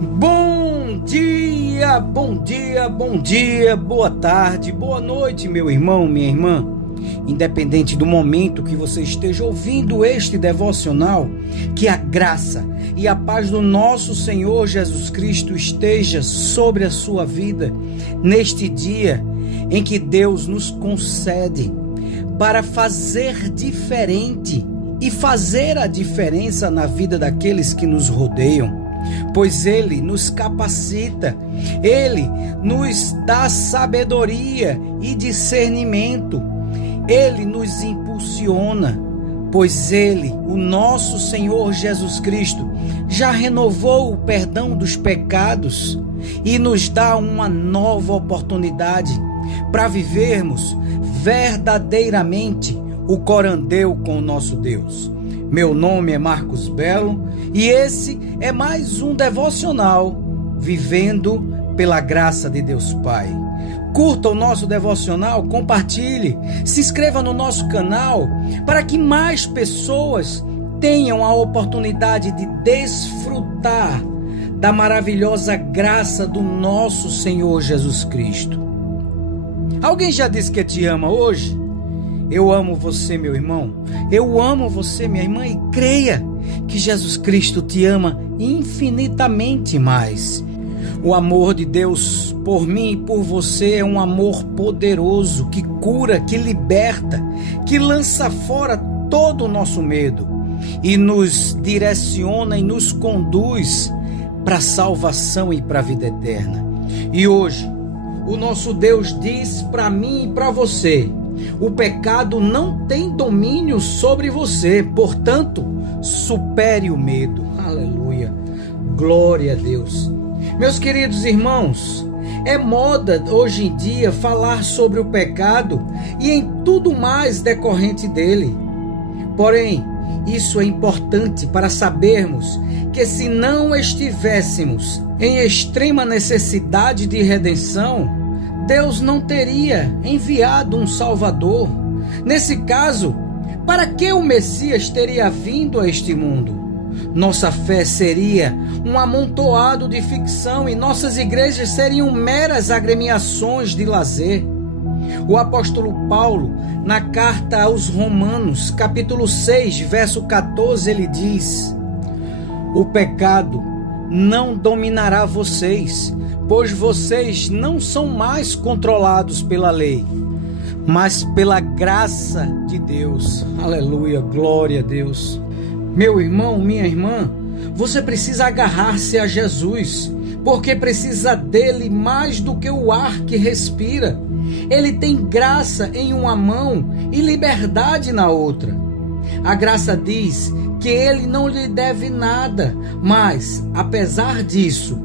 Bom dia, bom dia, bom dia, boa tarde, boa noite, meu irmão, minha irmã. Independente do momento que você esteja ouvindo este devocional, que a graça e a paz do nosso Senhor Jesus Cristo esteja sobre a sua vida neste dia em que Deus nos concede para fazer diferente e fazer a diferença na vida daqueles que nos rodeiam. Pois Ele nos capacita, Ele nos dá sabedoria e discernimento, Ele nos impulsiona, pois Ele, o nosso Senhor Jesus Cristo, já renovou o perdão dos pecados e nos dá uma nova oportunidade para vivermos verdadeiramente o corandeu com o nosso Deus. Meu nome é Marcos Belo e esse é mais um devocional Vivendo pela Graça de Deus Pai. Curta o nosso devocional, compartilhe, se inscreva no nosso canal para que mais pessoas tenham a oportunidade de desfrutar da maravilhosa graça do nosso Senhor Jesus Cristo. Alguém já disse que te ama hoje? Eu amo você, meu irmão. Eu amo você, minha irmã, e creia que Jesus Cristo te ama infinitamente mais. O amor de Deus por mim e por você é um amor poderoso, que cura, que liberta, que lança fora todo o nosso medo e nos direciona e nos conduz para a salvação e para a vida eterna. E hoje, o nosso Deus diz para mim e para você: o pecado não tem domínio sobre você, portanto, supere o medo. Aleluia, glória a Deus. Meus queridos irmãos, é moda hoje em dia falar sobre o pecado e em tudo mais decorrente dele. Porém, isso é importante para sabermos que se não estivéssemos em extrema necessidade de redenção, Deus não teria enviado um Salvador. Nesse caso, para que o Messias teria vindo a este mundo? Nossa fé seria um amontoado de ficção e nossas igrejas seriam meras agremiações de lazer. O apóstolo Paulo, na carta aos Romanos, capítulo 6, verso 14, ele diz: o pecado não dominará vocês, pois vocês não são mais controlados pela lei, mas pela graça de Deus. Aleluia, glória a Deus. Meu irmão, minha irmã, você precisa agarrar-se a Jesus, porque precisa dele mais do que o ar que respira. Ele tem graça em uma mão e liberdade na outra. A graça diz que ele não lhe deve nada, mas, apesar disso,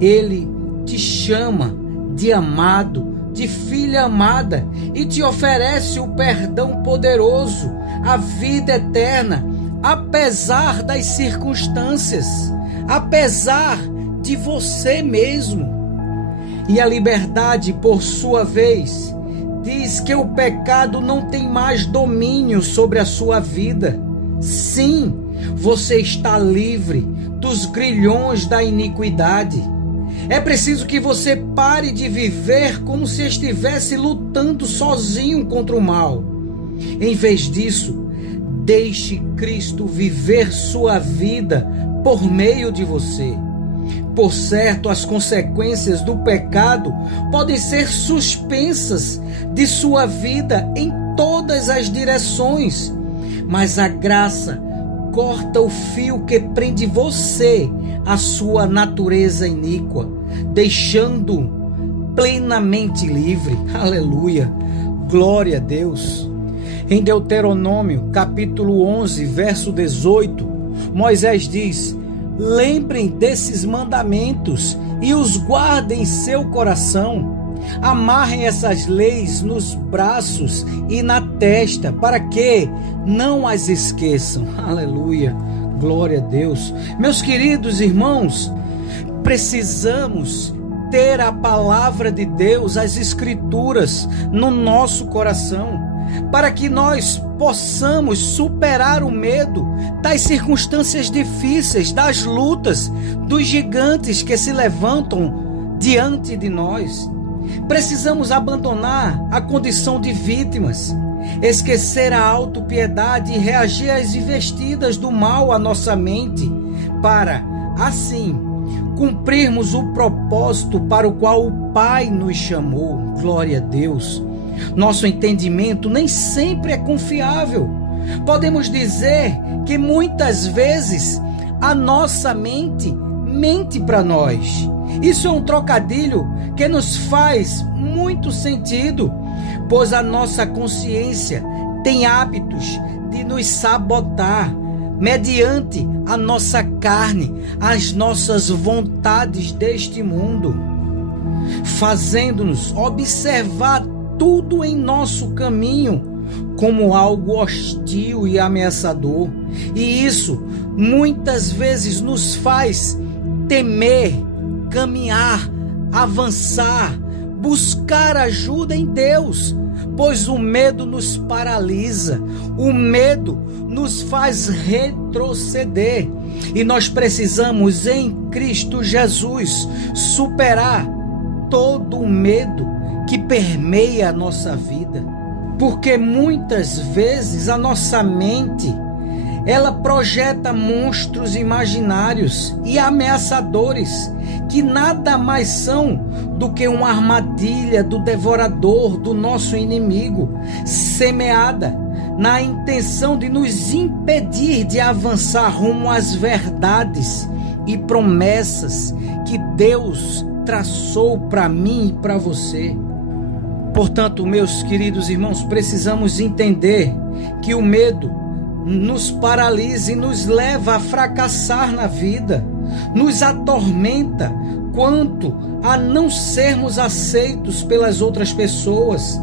ele te chama de amado, de filha amada, e te oferece o perdão poderoso, a vida eterna, apesar das circunstâncias, apesar de você mesmo. E a liberdade, por sua vez, diz que o pecado não tem mais domínio sobre a sua vida. Sim, você está livre dos grilhões da iniquidade. É preciso que você pare de viver como se estivesse lutando sozinho contra o mal. Em vez disso, deixe Cristo viver sua vida por meio de você. Por certo, as consequências do pecado podem ser suspensas de sua vida em todas as direções, mas a graça corta o fio que prende você à sua natureza iníqua, deixando-o plenamente livre. Aleluia, glória a Deus. Em Deuteronômio, capítulo 11, verso 18, Moisés diz: lembrem desses mandamentos e os guardem em seu coração. Amarrem essas leis nos braços e na testa, para que não as esqueçam. Aleluia, glória a Deus. Meus queridos irmãos, precisamos ter a palavra de Deus, as Escrituras, no nosso coração, para que nós possamos superar o medo das circunstâncias difíceis, das lutas, dos gigantes que se levantam diante de nós. Precisamos abandonar a condição de vítimas, esquecer a autopiedade e reagir às investidas do mal à nossa mente, para, assim, cumprirmos o propósito para o qual o Pai nos chamou. Glória a Deus. Nosso entendimento nem sempre é confiável. Podemos dizer que muitas vezes a nossa mente mente para nós. Isso é um trocadilho que nos faz muito sentido, pois a nossa consciência tem hábitos de nos sabotar mediante a nossa carne, as nossas vontades deste mundo, fazendo-nos observar tudo em nosso caminho como algo hostil e ameaçador. E isso muitas vezes nos faz temer, caminhar, avançar, buscar ajuda em Deus, pois o medo nos paralisa, o medo nos faz retroceder, e nós precisamos em Cristo Jesus superar todo o medo que permeia a nossa vida, porque muitas vezes a nossa mente ela projeta monstros imaginários e ameaçadores que nada mais são do que uma armadilha do devorador, do nosso inimigo, semeada na intenção de nos impedir de avançar rumo às verdades e promessas que Deus traçou para mim e para você. Portanto, meus queridos irmãos, precisamos entender que o medo nos paralisa e nos leva a fracassar na vida, nos atormenta quanto a não sermos aceitos pelas outras pessoas,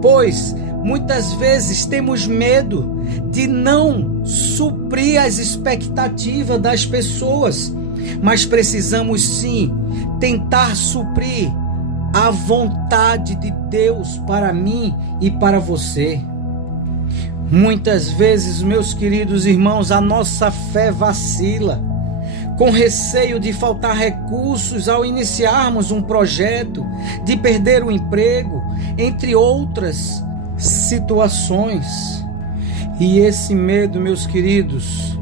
pois muitas vezes temos medo de não suprir as expectativas das pessoas, mas precisamos sim tentar suprir a vontade de Deus para mim e para você. Muitas vezes, meus queridos irmãos, a nossa fé vacila, com receio de faltar recursos ao iniciarmos um projeto, de perder o emprego, entre outras situações. E esse medo, meus queridos,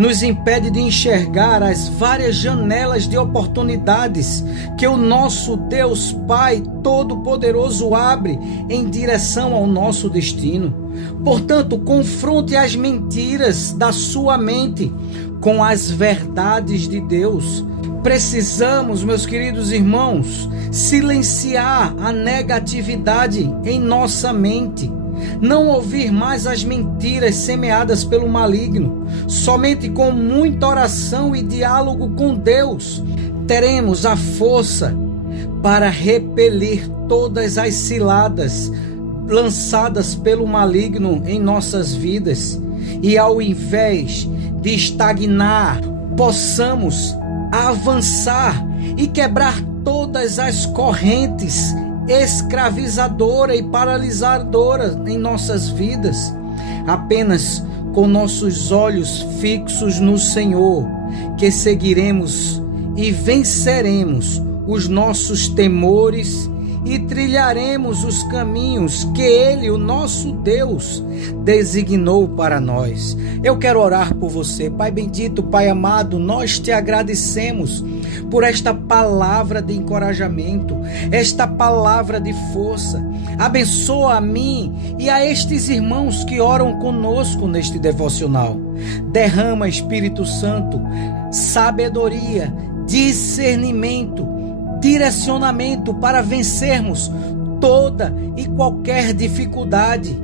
nos impede de enxergar as várias janelas de oportunidades que o nosso Deus Pai Todo-Poderoso abre em direção ao nosso destino. Portanto, confronte as mentiras da sua mente com as verdades de Deus. Precisamos, meus queridos irmãos, silenciar a negatividade em nossa mente. Não ouvir mais as mentiras semeadas pelo maligno. Somente com muita oração e diálogo com Deus teremos a força para repelir todas as ciladas lançadas pelo maligno em nossas vidas. E ao invés de estagnar, possamos avançar e quebrar todas as correntes escravizadora e paralisadora em nossas vidas. Apenas com nossos olhos fixos no Senhor, que seguiremos e venceremos os nossos temores e trilharemos os caminhos que Ele, o nosso Deus, designou para nós. Eu quero orar por você. Pai bendito, Pai amado, nós te agradecemos por esta palavra de encorajamento, esta palavra de força. Abençoa a mim e a estes irmãos que oram conosco neste devocional. Derrama, Espírito Santo, sabedoria, discernimento, direcionamento para vencermos toda e qualquer dificuldade,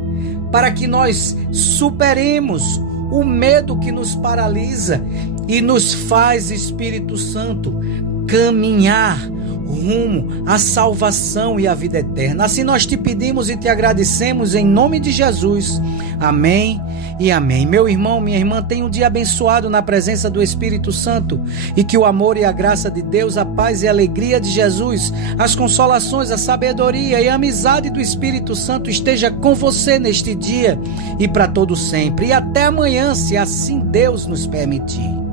para que nós superemos o medo que nos paralisa e nos faz, Espírito Santo, caminhar rumo à salvação e à vida eterna. Assim nós te pedimos e te agradecemos em nome de Jesus. Amém e amém. Meu irmão, minha irmã, tenha um dia abençoado na presença do Espírito Santo e que o amor e a graça de Deus, a paz e a alegria de Jesus, as consolações, a sabedoria e a amizade do Espírito Santo esteja com você neste dia e para todo sempre. E até amanhã, se assim Deus nos permitir.